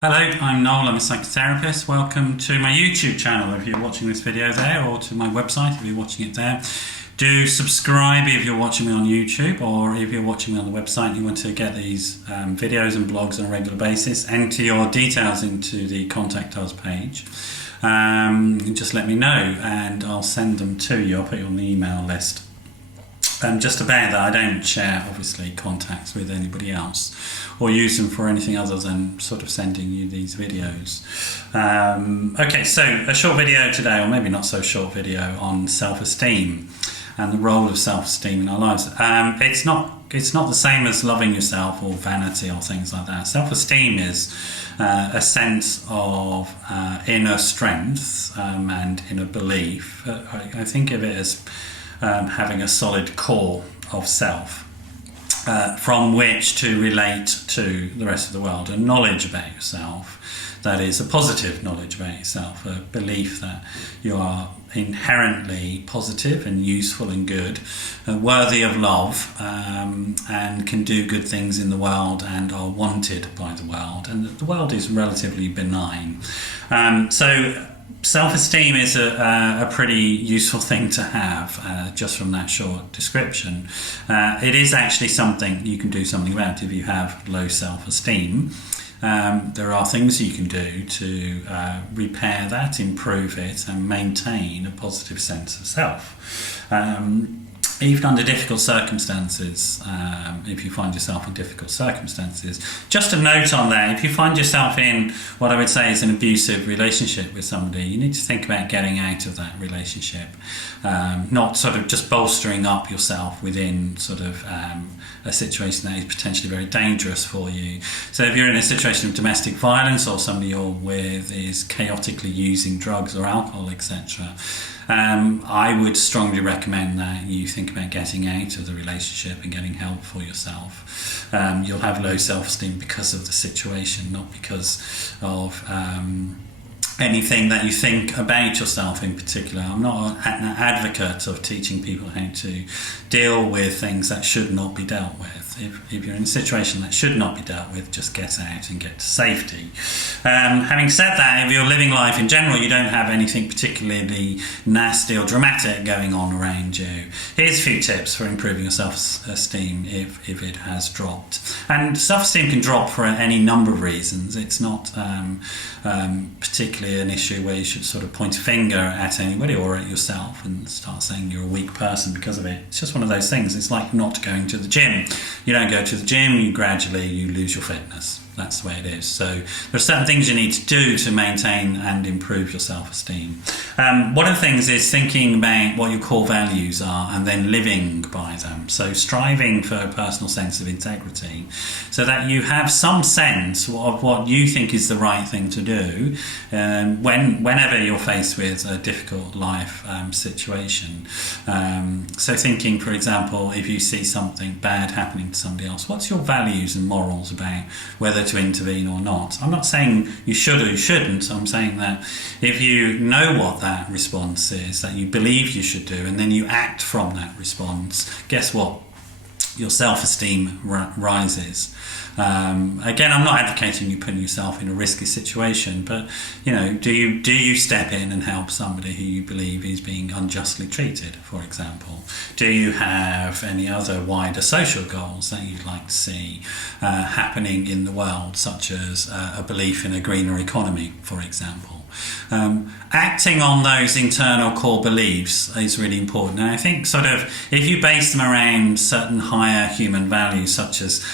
Hello, I'm Noel, I'm a psychotherapist. Welcome to my YouTube channel if you're watching this video there, or to my website if you're watching it there. Do subscribe if you're watching me on YouTube, or if you're watching me on the website and you want to get these videos and blogs on a regular basis. Enter your details into the Contact Us page. Just let me know and I'll send them to you. I'll put you on the email list. Just about that, I don't share, obviously, contacts with anybody else or use them for anything other than sort of sending you these videos. Okay, so a short video today, or maybe not so short video, on self-esteem and the role of self-esteem in our lives. It's not the same as loving yourself or vanity or things like that. Self-esteem is a sense of inner strength and inner belief. I think of it as having a solid core of self from which to relate to the rest of the world, a knowledge about yourself that is a positive knowledge about yourself, a belief that you are inherently positive and useful and good, worthy of love, and can do good things in the world and are wanted by the world, and that the world is relatively benign. So self-esteem is a pretty useful thing to have, just from that short description. It is actually something you can do something about if you have low self-esteem. There are things you can do to repair that, improve it, and maintain a positive sense of self. Even under difficult circumstances, if you find yourself in difficult circumstances. Just a note on that, if you find yourself in what I would say is an abusive relationship with somebody, you need to think about getting out of that relationship, not sort of just bolstering up yourself within sort of a situation that is potentially very dangerous for you. So if you're in a situation of domestic violence, or somebody you're with is chaotically using drugs or alcohol, etc., I would strongly recommend that you think about getting out of the relationship and getting help for yourself. You'll have low self-esteem because of the situation, not because of anything that you think about yourself in particular. I'm not an advocate of teaching people how to deal with things that should not be dealt with. If you're in a situation that should not be dealt with, just get out and get to safety. Having said that, if you're living life in general, you don't have anything particularly nasty or dramatic going on around you. Here's a few tips for improving your self-esteem if it has dropped. And self-esteem can drop for any number of reasons. It's not particularly an issue where you should sort of point a finger at anybody or at yourself and start saying you're a weak person because of it. It's just one of those things. It's like not going to the gym. You don't go to the gym, you lose your fitness. That's the way it is. So there are certain things you need to do to maintain and improve your self-esteem. One of the things is thinking about what your core values are and then living by them. So striving for a personal sense of integrity so that you have some sense of what you think is the right thing to do whenever you're faced with a difficult life situation. So thinking, for example, if you see something bad happening to somebody else, what's your values and morals about whether to intervene or not? I'm not saying you should or you shouldn't. I'm saying that if you know what that response is, that you believe you should do, and then you act from that response, guess what? Your self-esteem rises. Again, I'm not advocating you putting yourself in a risky situation, but do you step in and help somebody who you believe is being unjustly treated, for example? Do you have any other wider social goals that you'd like to see happening in the world, such as a belief in a greener economy, for example? Acting on those internal core beliefs is really important. And I think sort of if you base them around certain higher human values, such as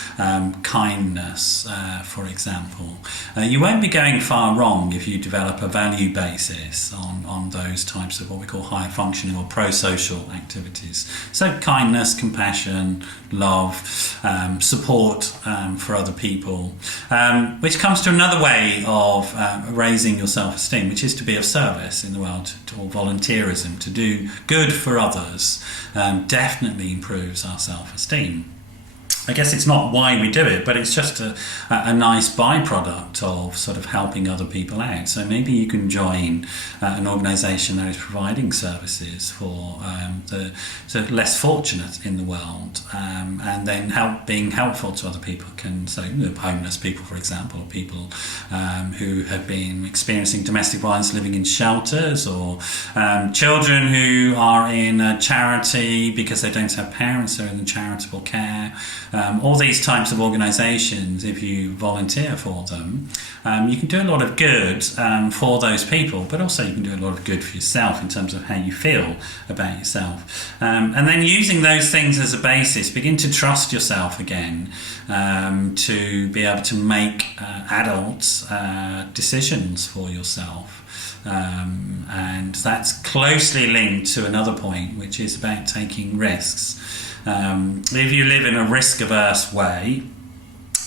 kindness, for example, you won't be going far wrong if you develop a value basis on those types of what we call higher functioning or pro-social activities. So kindness, compassion, love, support for other people, which comes to another way of raising your self-esteem, which is to be of service in the world, or volunteerism, to do good for others, definitely improves our self-esteem. I guess it's not why we do it, but it's just a nice byproduct of sort of helping other people out. So maybe you can join an organisation that is providing services for the sort of less fortunate in the world, and then being helpful to other people. So homeless people, for example, or people who have been experiencing domestic violence living in shelters, or children who are in a charity because they don't have parents, they're in the charitable care. All these types of organisations, if you volunteer for them, you can do a lot of good for those people, but also you can do a lot of good for yourself in terms of how you feel about yourself. And then using those things as a basis, begin to trust yourself again, to be able to make adult decisions for yourself. And that's closely linked to another point, which is about taking risks. If you live in a risk-averse way,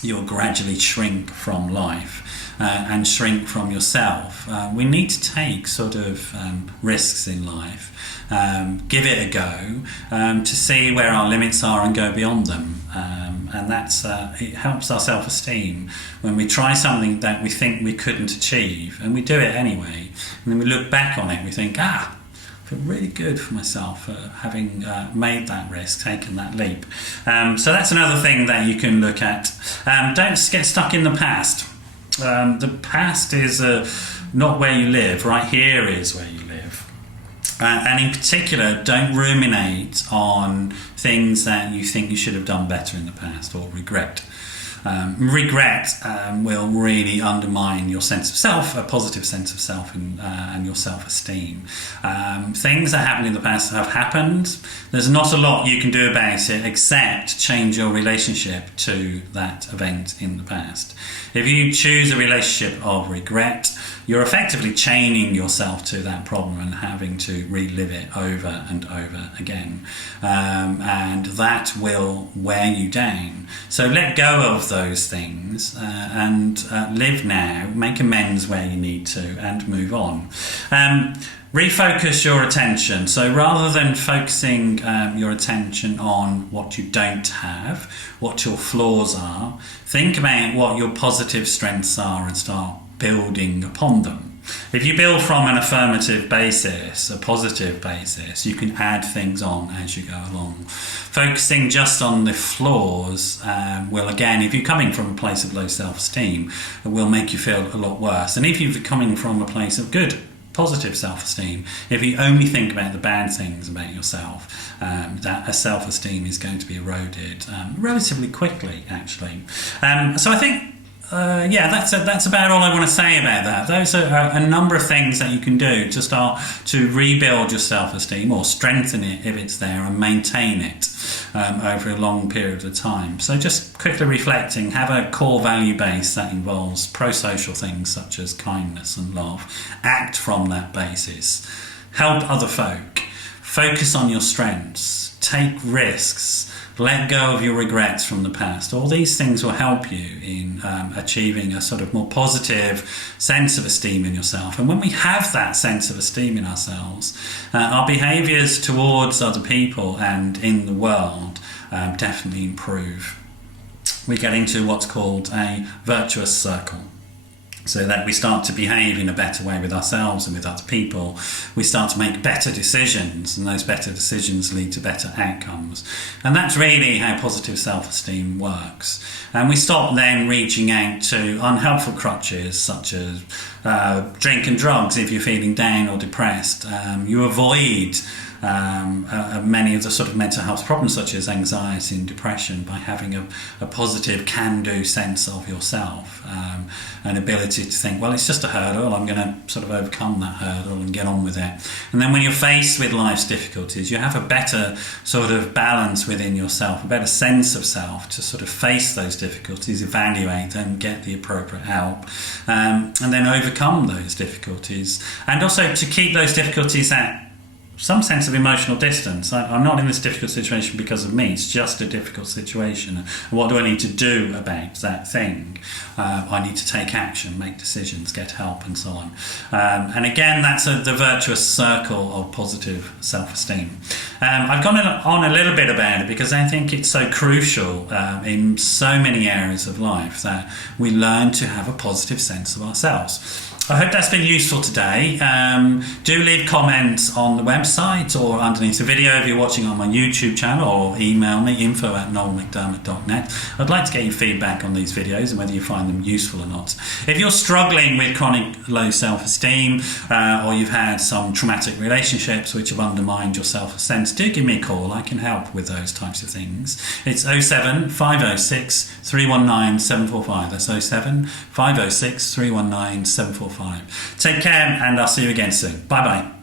you'll gradually shrink from life and shrink from yourself. We need to take sort of risks in life, give it a go, to see where our limits are and go beyond them. And that's it helps our self-esteem when we try something that we think we couldn't achieve, and we do it anyway, and then we look back on it, we think, I feel really good for myself for having made that risk, taken that leap. So that's another thing that you can look at. Don't get stuck in the past. The past is not where you live. Right here is where you live. And in particular, don't ruminate on things that you think you should have done better in the past, or regret. Regret will really undermine your sense of self, a positive sense of self, and your self-esteem. Things that happened in the past have happened. There's not a lot you can do about it except change your relationship to that event in the past. If you choose a relationship of regret, you're effectively chaining yourself to that problem and having to relive it over and over again. And that will wear you down. So let go of those things and live now, make amends where you need to, and move on. Refocus your attention. So rather than focusing your attention on what you don't have, what your flaws are, think about what your positive strengths are and start building upon them. If you build from an affirmative basis, a positive basis, you can add things on as you go along. Focusing just on the flaws will, again, if you're coming from a place of low self-esteem, will make you feel a lot worse. And if you're coming from a place of good, positive self-esteem, if you only think about the bad things about yourself, that self-esteem is going to be eroded relatively quickly, actually. So I think that's about all I want to say about that. Those are a number of things that you can do to start to rebuild your self-esteem, or strengthen it if it's there, and maintain it over a long period of time. So just quickly reflecting, have a core value base that involves pro-social things such as kindness and love. Act from that basis. Help other folk. Focus on your strengths. Take risks. Let go of your regrets from the past. All these things will help you in achieving a sort of more positive sense of esteem in yourself. And when we have that sense of esteem in ourselves, our behaviours towards other people and in the world definitely improve. We get into what's called a virtuous circle. So that we start to behave in a better way with ourselves and with other people. We start to make better decisions, and those better decisions lead to better outcomes. And that's really how positive self-esteem works. And we stop then reaching out to unhelpful crutches such as drink and drugs if you're feeling down or depressed. You avoid many of the sort of mental health problems such as anxiety and depression by having a positive can-do sense of yourself, an ability to think, well, it's just a hurdle, I'm going to sort of overcome that hurdle and get on with it. And then when you're faced with life's difficulties, you have a better sort of balance within yourself, a better sense of self to sort of face those difficulties, evaluate them, get the appropriate help, and then overcome those difficulties. And also to keep those difficulties at some sense of emotional distance. I'm not in this difficult situation because of me, it's just a difficult situation. What do I need to do about that thing? I need to take action, make decisions, get help, and so on. And again, that's the virtuous circle of positive self-esteem. I've gone on a little bit about it because I think it's so crucial in so many areas of life that we learn to have a positive sense of ourselves. I hope that's been useful today. Do leave comments on the website or underneath the video if you're watching on my YouTube channel, or email me info@noelmcdermott.net. I'd like to get your feedback on these videos and whether you find them useful or not. If you're struggling with chronic low self-esteem or you've had some traumatic relationships which have undermined your self-sense, do give me a call. I can help with those types of things. It's 07 506 319 745. That's 07 506 319 745. Take care, and I'll see you again soon. Bye bye.